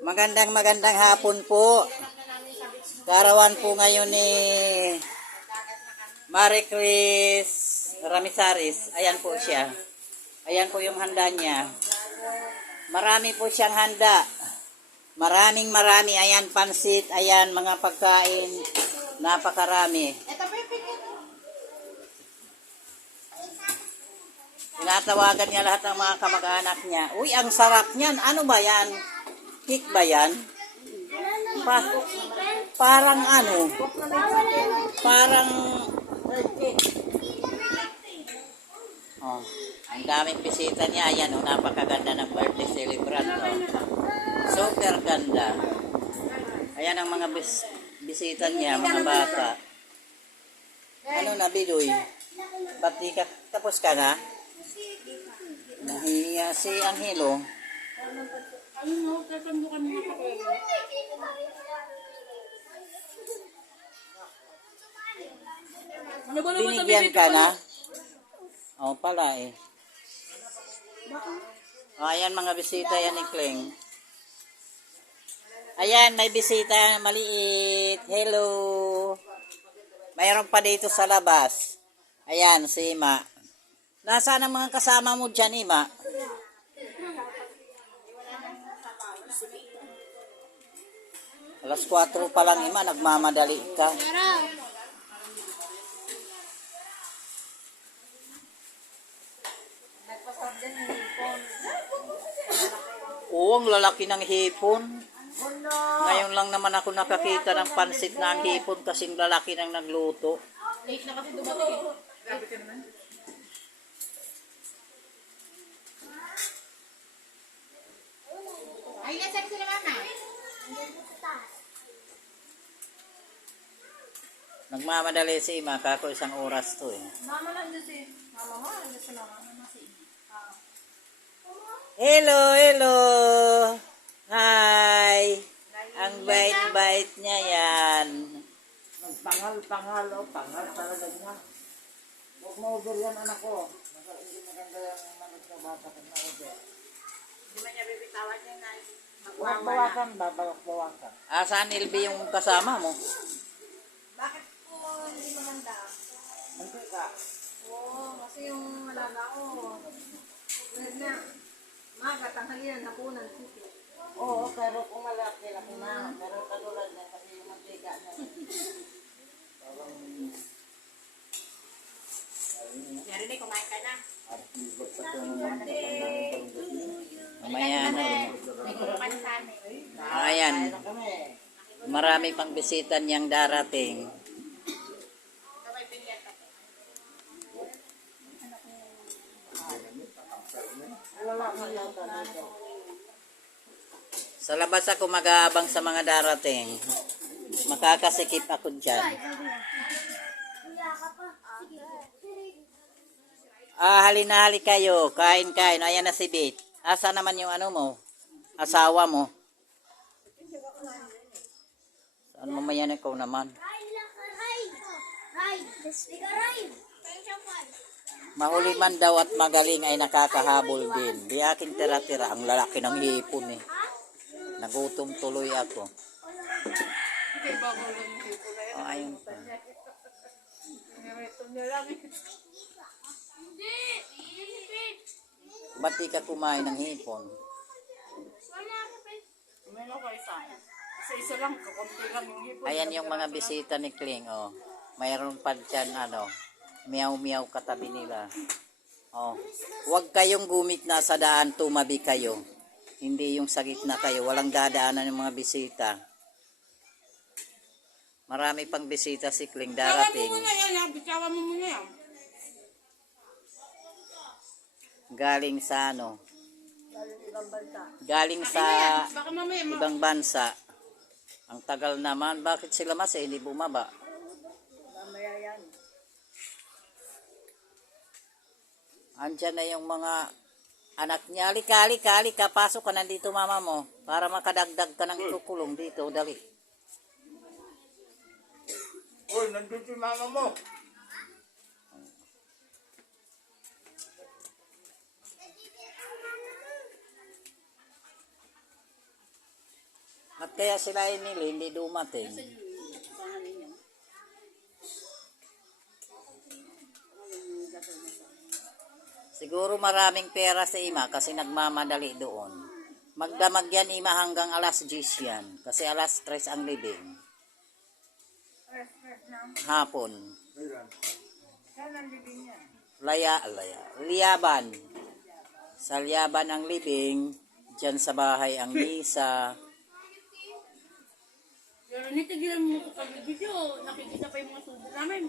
Magandang hapon po. Karawan po ngayon ni Marie Chris Ramisaris. Ayan po siya. Ayan po yung handa niya. Marami po siyang handa. Maraming. Ayan, pansit. Ayan, mga pagkain. Napakarami. Tinatawagan niya lahat ng mga kamag-anak niya. Uy, ang sarap niyan. Ano ba yan? Cake ba yan? Parang ano? Parang... Oh, ang daming bisita niya. Ayan, oh, napakaganda ng birthday celebrant. Oh. Super ganda. Ayan ang mga bisita niya, mga bata. Ano na, Bidoy? Ba't di ka tapos ka na? Nahiya si Angelo. Binigyan ka na? Oo pala eh. Ayan mga bisita yan ni Kling. Ayan, may bisita maliit. Hello. Mayroon pa dito sa labas. Ayan, si Ima. Nasaan ang mga kasama mo dyan, Ima? Alas 4 pa lang, Ima. Nagmamadali ka. Oo, ang lalaki ng hipon. Ngayon lang naman ako nakakita ng pansit na ang hipon kasing lalaki ng nagluto. Late na kasi dumating eh. Grabe ka naman. Ay, nasan sila mama? Nagmamadali si Ima, kako isang oras to eh. Mama lang doon si mama, nandiyan si mama. Hello. Hi. Ang bait-bait niya yan. Nagpangal, oh. Pangal talaga niya. Huwag ma-over yan, anak ko. Hindi maganda yung manit na bata pag na-over. Hindi man niya bibitawan niya na. Bawasan. Saan Ilbi yung kasama mo? Bakit po hindi maganda? Hindi ka? Oo, kasi yung alaga ko. Well na. Maga, tanghalian, hapunan, sisi. Oo, pero kung malaki na. Pero katulad na kasi yung mantika na. Narinig, kumain ka na. Mamaya na. Ayan. Marami pang bisita niyang darating. Sa labas ako mag-aabang sa mga darating. Makakasikip ako dyan. Hali kayo. Kain. Ayan na si Bit. Asa naman yung ano mo? Asawa mo? Saan mamaya na ikaw naman? Mahuli man daw at magaling ay nakakahabol din. Di akin tira-tira. Ang lalaki ng hipon eh. Nagutom tuloy ako. Ayun pa. Ba't di ka kumain ng hipon? Ayan yung mga bisita ni Kling. Oh. Mayroon pa dyan meow katabi nila. Oh. Huwag kayong gumit na sa daan, tumabi kayo. Hindi yung sa gitna kayo. Walang dadaanan ng mga bisita. Marami pang bisita si Kling darating. Galing sa Galing sa ibang bansa. Ang tagal naman. Bakit sila hindi bumaba? Andyan na yung mga anak niya. Halika. Pasok ka nandito mama mo. Para makadagdag ka ng kukulong dito. Dali. Uy, nandito si mama mo. kaya sila inili, hindi dumating? Siguro maraming pera sa ima kasi nagmamadali doon. Magdamag yan ima hanggang alas 10 yan. Kasi alas 3 ang libing. Hapon. Saan ang libing niya? Liyaban. Sa liyaban ang libing. Diyan sa bahay ang misa. Pero nitigilan mo ito pag-video, nakikita pa yung mga sundo namin.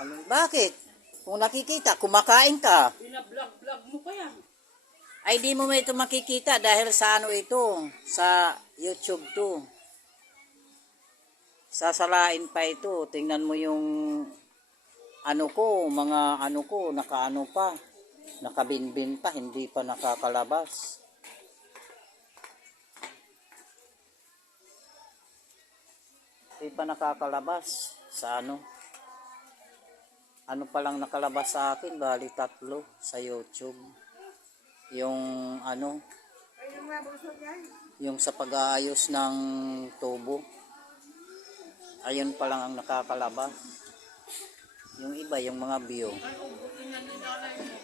Ano, bakit? Kung nakikita, kumakain ka. Bina-vlog-vlog mo pa yan. Ay di mo ito makikita dahil sa ano ito. Sa YouTube to. Sasalain pa ito. Tingnan mo yung ano ko, mga ano ko, nakaano pa. Nakabinbin pa, hindi pa nakakalabas. Hindi pa nakakalabas sa ano. Ano pa lang nakalabas sa akin, bali 3 sa YouTube. Yung ano, yung sa pag-aayos ng tubo. Ayun pa lang ang nakakalabas. Yung iba, yung mga view. Ay, ubutin na ni nanay mo.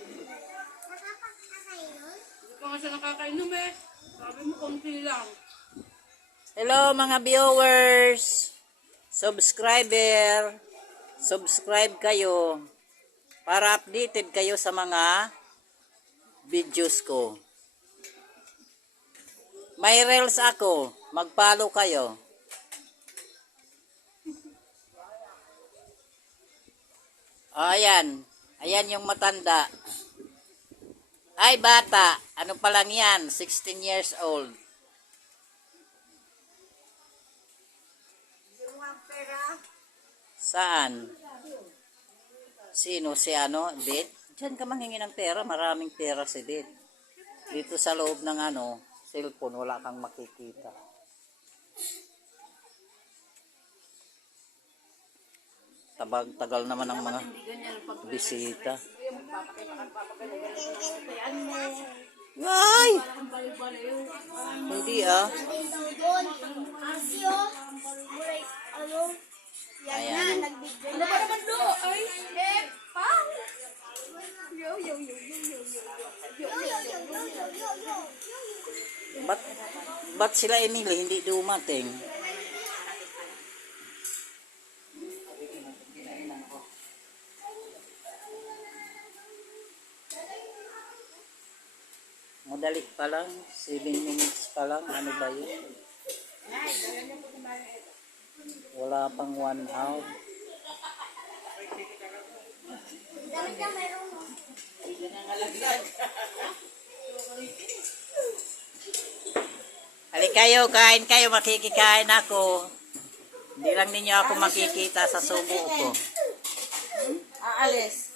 Hindi pa nga siya nakakainom eh. Sabi mo, konti lang. Hello mga viewers, subscriber, subscribe kayo para updated kayo sa mga videos ko. May reels ako, mag-follow kayo. Ayan, ayan yung matanda. Ay bata, ano pa lang yan, 16 years old. Saan? Sino? Si ano? Bet? Diyan ka manghingi ng pera. Maraming pera si Bet. Dito sa loob ng ano, cellphone, wala kang makikita. Tagal naman ng mga bisita. Ay! Hindi ah. Ayan. Ano ba naman do? Ay, pang! Ba't sila Emily hindi dumating? Madali pa lang, 7 minutes pa lang, ano ba yun? Wala pang 1 hour. Hali kayo, kain kayo, makikikain ako. Hindi lang ninyo ako makikita sa subo ko. Aalis.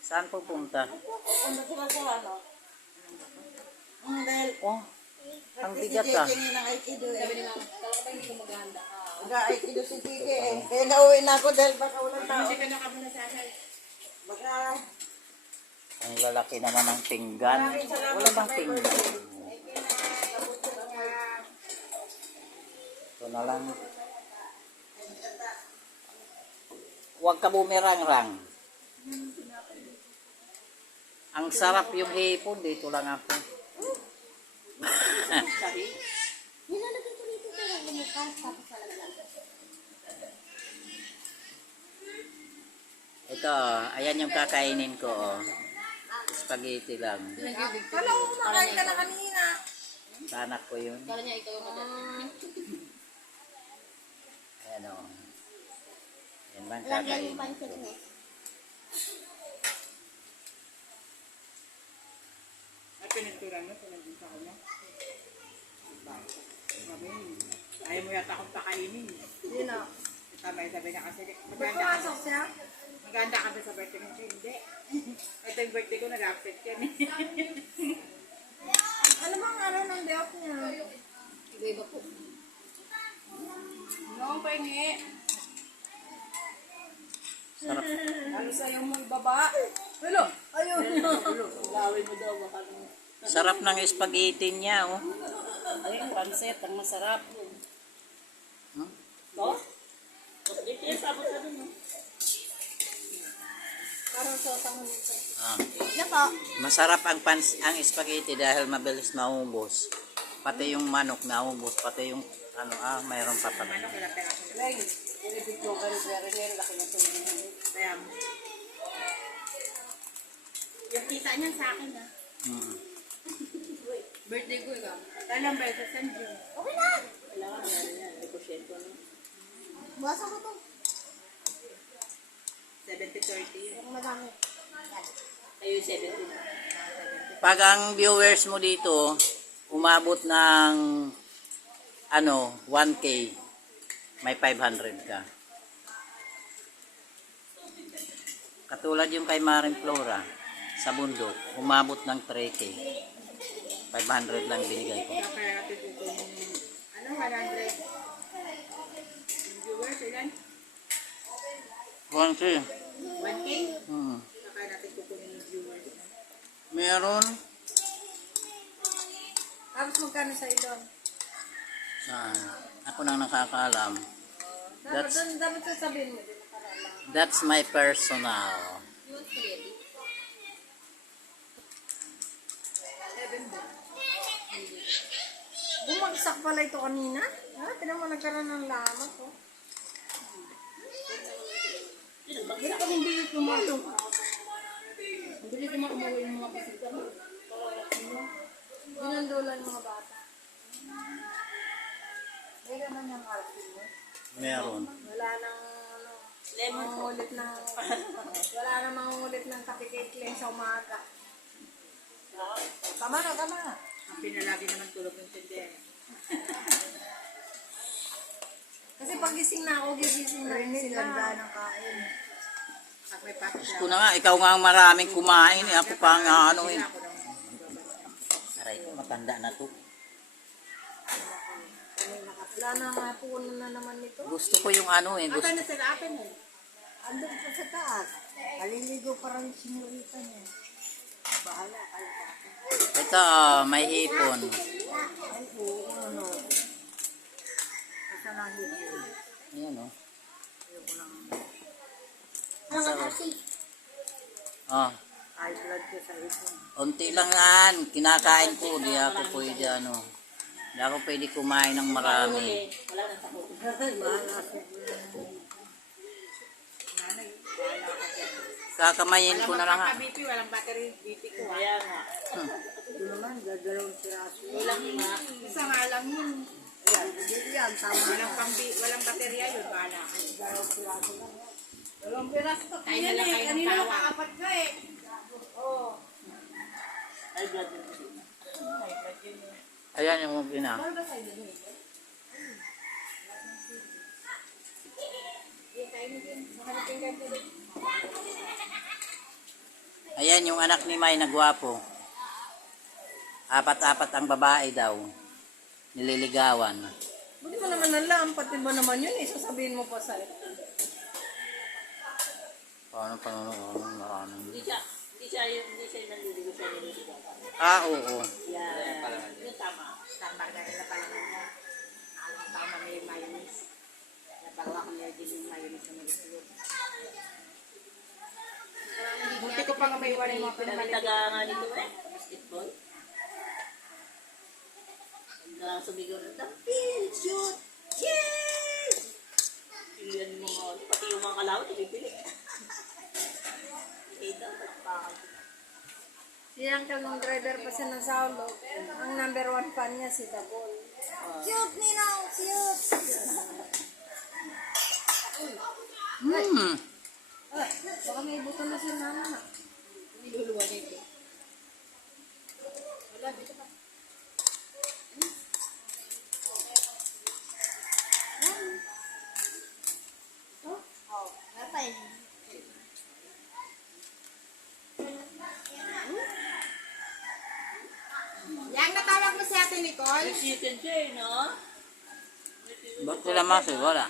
Saan pupunta? Punta sila sa ano? Dahil Oh, ang bigat ah. Kiki ng Aikido eh. Sabi nila, talaga pa hindi ko maganda. Nag-Aikido si Kiki eh. Kaya nauwi na ako dahil baka walang tao. Hindi ka nakabuna sa akin. Baka Ang lalaki naman ng pinggan. Wala bang pinggan? Ito na lang. Huwag ka bumerang-rang. Ang sarap yung hipon. Dito lang ako. Nilalagay ko dito pero lumukas tapos lalagyan. Ito, ayan yung kakainin ko. Oh. Spaghetti lang. Kala mo kumakain ka na kanina. Sa anak ko yun. Kala niya ikaw yung madali. Ayan o. Yan lang kakainin ko. At pinagturan mo, pinagdun sa kanya. Ayaw mo yata akong pakainin. Hindi na. Sabi niya kasi, Pagpasok siya. maganda ka ba sa birthday mo? Hindi. Ito yung birthday ko, nag-upset yan. Ano bang araw ng day off niya? Iba po. Noong pahingi. Sarap. Ano sa'yo mo ibaba? Hello! Ayun! Gawin mo daw baka Sarap ng spaghetti niya. Oh. Ayun, pancit, ang masarap. Hmm? To? Ito yung sabot na dun. Parang sa tangon nito. Ah. Yan po. Masarap ang spaghetti dahil mabilis maubos. Pati yung manok naubos, pati yung mayroon pa pala. Ano kailan pera ko? Lagi. Ilipid ko ganit pero nila laki na ito. Kaya mo. Yung tita niyan sa akin ha. Mm. Birthday ko ikaw. Kailan ba ito? San June? Okay na. Kailangan mo yan. Negotiate ko no? Basa ko to. 70-30 yun. Yung madami. Ayun, 70. Pag ang viewers mo dito umabot ng 1K, may 500 ka. Katulad yung kay Maring Flora sa bundok, umabot ng 3K. 500 lang binigay ko. Kaya natin kukunin yung 100. Yung viewers, ilan? 1K. 1K? Hmm. Kaya natin kukunin yung viewers. Meron Tapos magkano sa doon? saan? Ako nang nakakaalam. Dapat sasabihin mo din. That's my personal. Bumagsak pala ito kanina. Tinan mo nagkaroon ng lamat. Oh. Bakit kami hindi kumain? Hindi ko makumuha yung mga bisita mo. Ginandulan yung mga bata. May naman yung artin mo. Meron. Wala nang mangungulit ng wala nang mangungulit ng kapikikling sa umaga. Tama na, tama na. Ang pinalagi naman tulog ng tindera. Kasi pag gising na ako, gigising na rin sila. Ng kain. Pag may pasok Diyos ko na nga, ikaw nga ang maraming kumain. Ako pa ang Aray, matanda na to. Wala na nga puno na naman nito. Gusto ko yung gusto. Aka na sila akin eh. Andun pa sa taas. Maliligo pa rin sinurita niya. Bahala kayo sa akin. Ito, may hipon. Ay, oo, ano. Asa na hipon? Ayan o. Ang kasi. Oh, High blood ko sa hipon. unti lang yan. Kinakain ko. Di ako pwede Di ako pwede kumain ng marami. Wala nang takot. Bahala sa Nanay, wala ka dyan. Kakamayin ko na lang ha. BP, walang battery. BP ko. Kaya nga. Ito naman, gagalawang siraso. Walang nga. Isa nga lang yun. Ayan, hindi yan, tama na. Walang baterya yun. Bahala ka. Gagalawang siraso lang. Dalawang piras to. Kain na lang kayo ng tawa. Apat ka eh. Oo. Ay, blood yun. Ayan yung gina. Ano ba sa'yo din eh? Ayan yung anak ni May na gwapo. Apat-apat ang babae daw. Nililigawan. Buti mo naman alam, pati ba naman yun eh, sasabihin mo pa sa'yo. Paano panonood? Maraming. Hindi siya yung naliligo siya nililigo. Oo. Yeah. Yung tama. Tama ka nila pala nga. Alam tama may mayonnaise. Napagawa ko nila din yung mayonnaise na nililigo. Buti ko pa nga may iwan yung mga pinamitaga nga dito eh. Basketball. Hanggang sumigaw na tampil, shoot, yes! Pilihan mo mga, pati yung mga kalawat, pipili. Ito, nagpakal. Si Uncle nung driver pa siya ng Saulo, ang number 1 fan niya si Dabol. Cute Ninong, cute! Baka may buto na si Nana. Niluluwa nito. Wala, dito pa. Oh, napay. Yang natawag mo si Ate Nicole? Chicken siya eh, no? Ba't sila masi? Wala.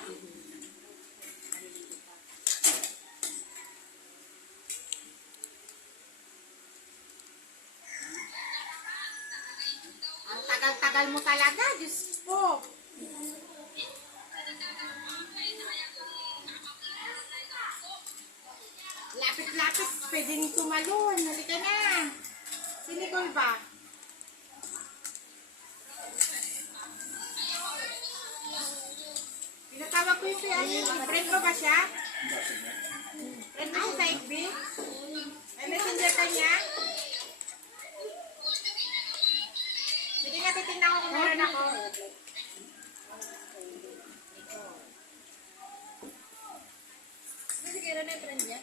Ang tagal-tagal bagal mo talaga, Diyos ko. Lapit-lapit, pwedeng tumalon. Halika na. Si Nicole ba? Pinatawag ko yung si Ani. Friend mo ba siya? Friend mo siya sa FB? May messenger ka niya? Sige nga, titignan ko kung meron ako. Kasi kaya na yung friend niya.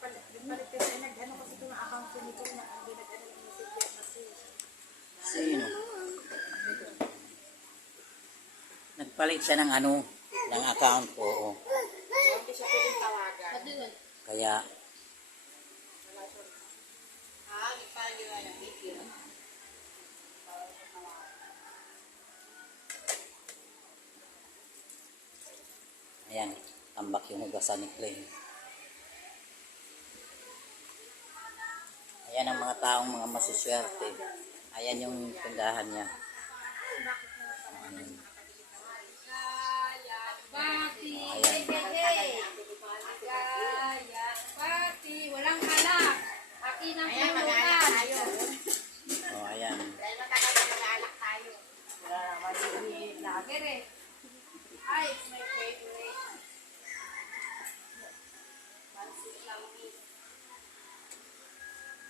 Palit kasi nag-ano kasi ito na account ko nito na hindi nag-ano ng messenger kasi. Sino? Nagpalit siya ng ano, ng account ko. Oo. Hindi siya pwedeng tawagan. Kaya, Parang ginawa niya, video. ayan, tambak yung hugasan ni Clay. Ayan ang mga taong mga masuswerte. Ayan yung tindahan niya. Ayan. Pati, walang kalak. Akin ang Ayan, mag-aalak tayo. Oh, ayan. Dahil matagal na mag-aalak tayo. Lager eh. Ay, it's my favorite.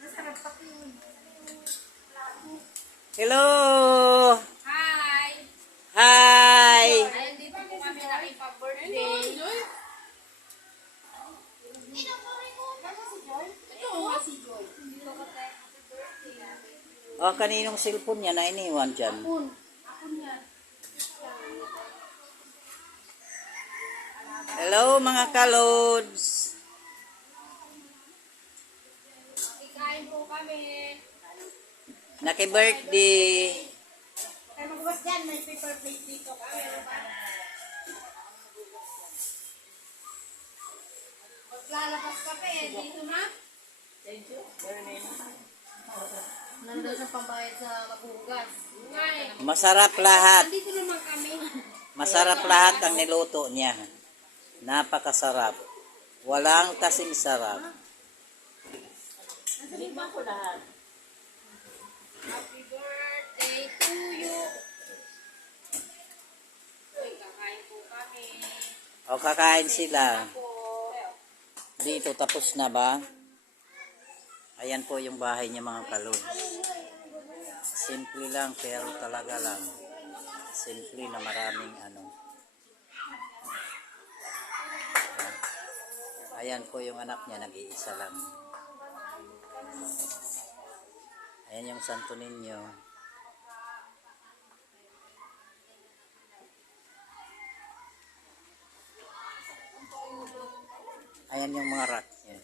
Masarap pa yun. Hello! Hi! Hi! Ay, dito po kami nakipag-birthday. Oh, kaninong cellphone niya na iniwan dyan? Hello mga kalods! Ikain po kami. Naki-birthday! Kaya magbukas dyan, may paper plate dito. Maglalabas ka pa eh. Dito na. Nandun sa pambayad sa maghugas. Ngay. Masarap lahat. Dito naman kami. Masarap lahat ang niluto niya. Napakasarap. Walang kasing sarap. Happy birthday to you. Uy, kakain po kami. O kakain sila. Po. Dito tapos na ba? Ayan po yung bahay niya mga kalods. Simple lang pero talaga lang. Simple na maraming ano. Ayan po yung anak niya, nag-iisa lang. Ayan yung Santo Niño. Ayan yung mga rat niya.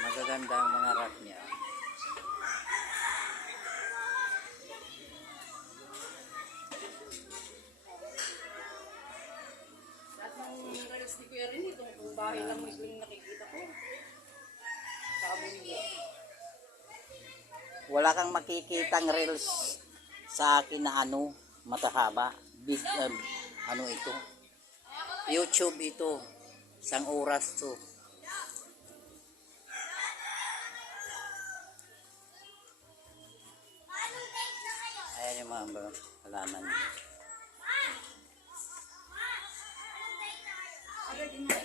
Magaganda ang mga rat niya. Lahat ng reels ni Kuya Rin, itong bahay lang mo yung nakikita ko. Sabi niya. Wala kang makikitang reels sa akin na ano, matahaba. Big, ano ito? YouTube ito. Isang oras to. Ayan yung mga halaman.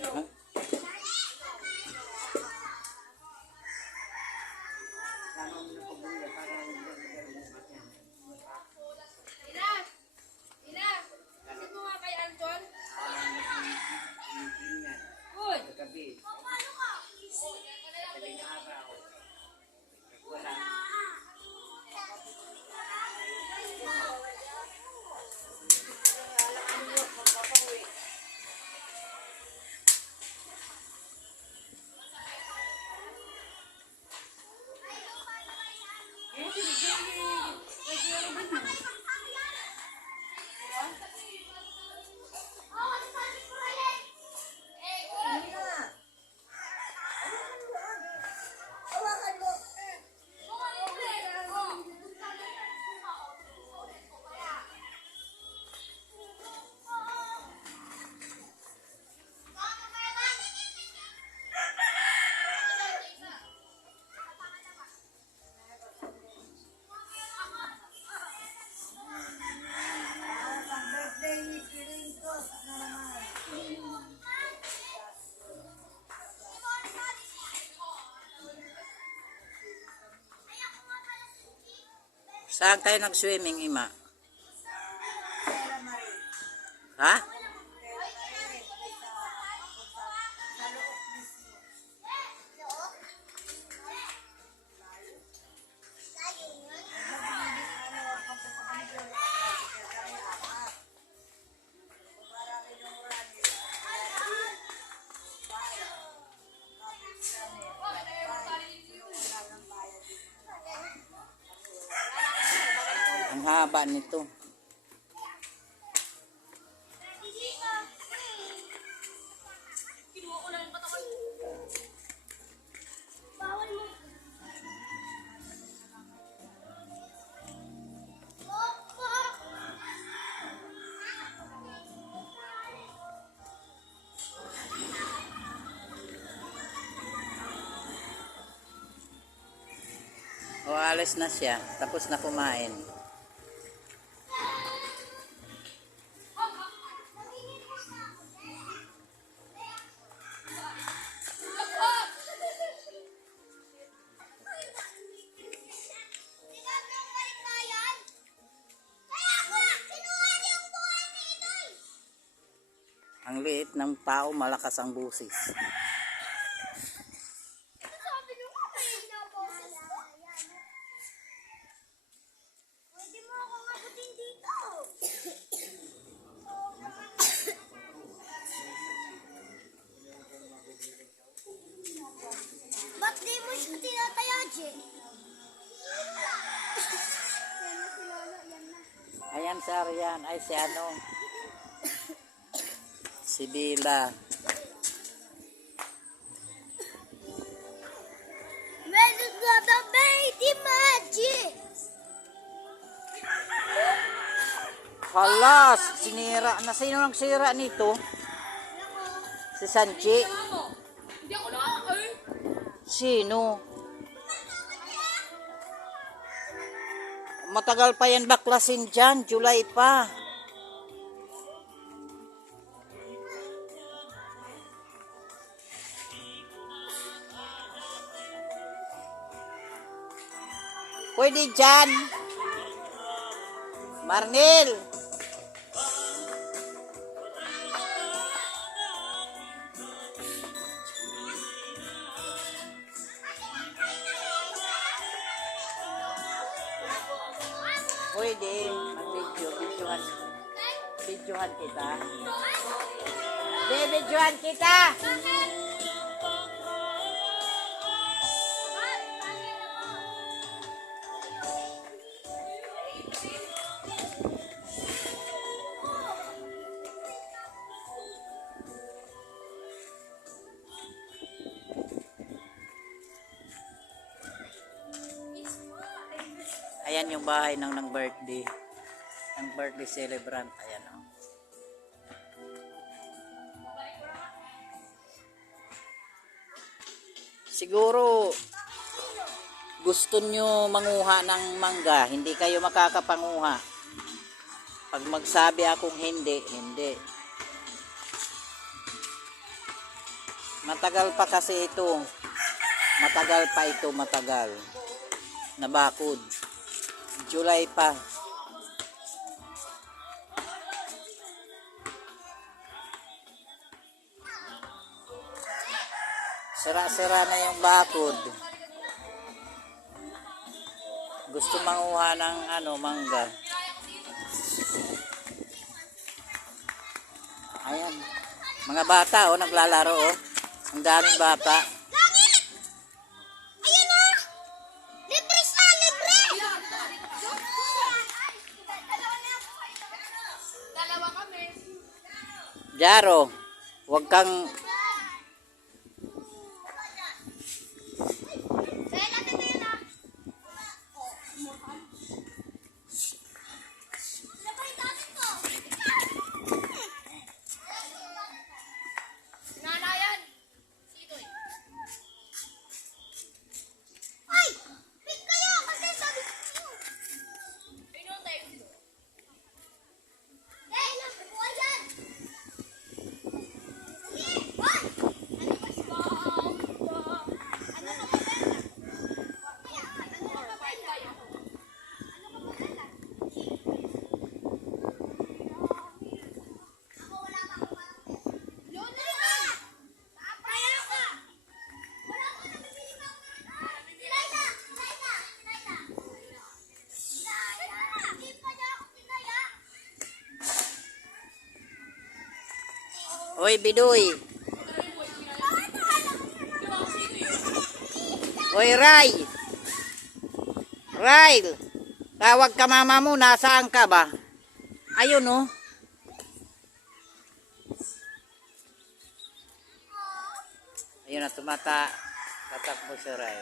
Huh? Ina! Ina! Kasi mo nga kay Anton? Uy! Saan kayo nag-swimming, Ima? Ha? Ang haba nito. Bawal mo. O, alis na siya. Tapos na kumain. Ang liit ng tao, malakas ang busis. Sabi niyo nga kayo na boses ko. Pwede mo akong abutin dito. Ba't di mo siya tinataya, Je? Yan na si Lolo, yan na. Ayan, sir, yan. Ay, si ano? Si Bila. Meron na the baby magic. Hala, sinira na. Sino nagsira nito? Si Sanji. Hindi ako na, eh. Sino? Matagal pa yan baklasin dyan. July pa. Pwede dyan. Marnil. Pwede. Mag-video. Videohan kita. Videohan kita. Ayan yung bahay ng birthday. Ng birthday celebrant. Ayan o. Siguro gusto nyo manguha ng mangga, hindi kayo makakapanguha. Pag magsabi akong hindi, hindi. Matagal pa kasi ito. Matagal pa ito, matagal. Nabakod. July pa. Sira-sira na yung bakod. Gusto manguha ng mangga. Ayan. Mga bata naglalaro Ang daming bata. Langit! Ayan o! Libre siya! Libre! Dalawa kami. Jaro, wag kang Kaya natin na yun ah. Labay natin ko. Nanayan. Sitoy. Ay! Pick kayo! Kasi sabi ko. Ayun tayo. Hey! Nakuha yan! Sige! Wow! Oy, Bidoy. Oy, Ray. Ray. Tawag ka mama mo. Nasaan ka ba? Ayun, oh. Ayun na, tatakbo si Ray.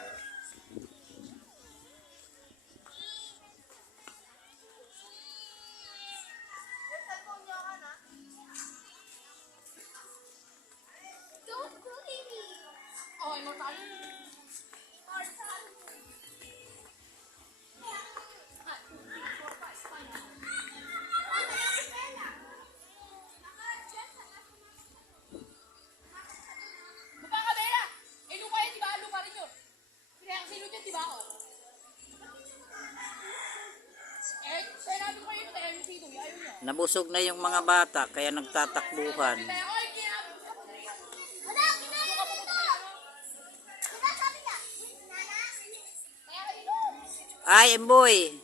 Oh, immortal. Nabusog na yung mga bata, kaya nagtatakbuhan. Ay, Emboy.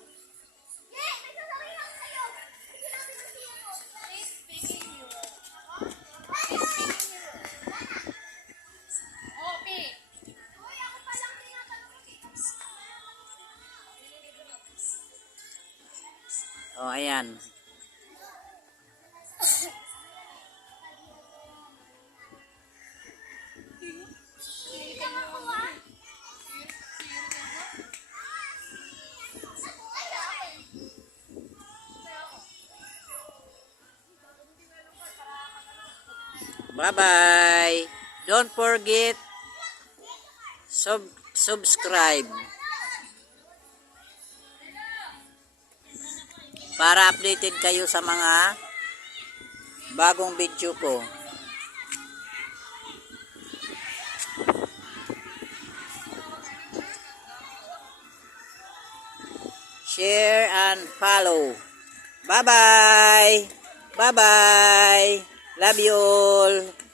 Oh, ayan. Bye-bye. Don't forget subscribe para updated kayo sa mga bagong video ko. Share and follow. Bye-bye. Bye-bye. Love you all.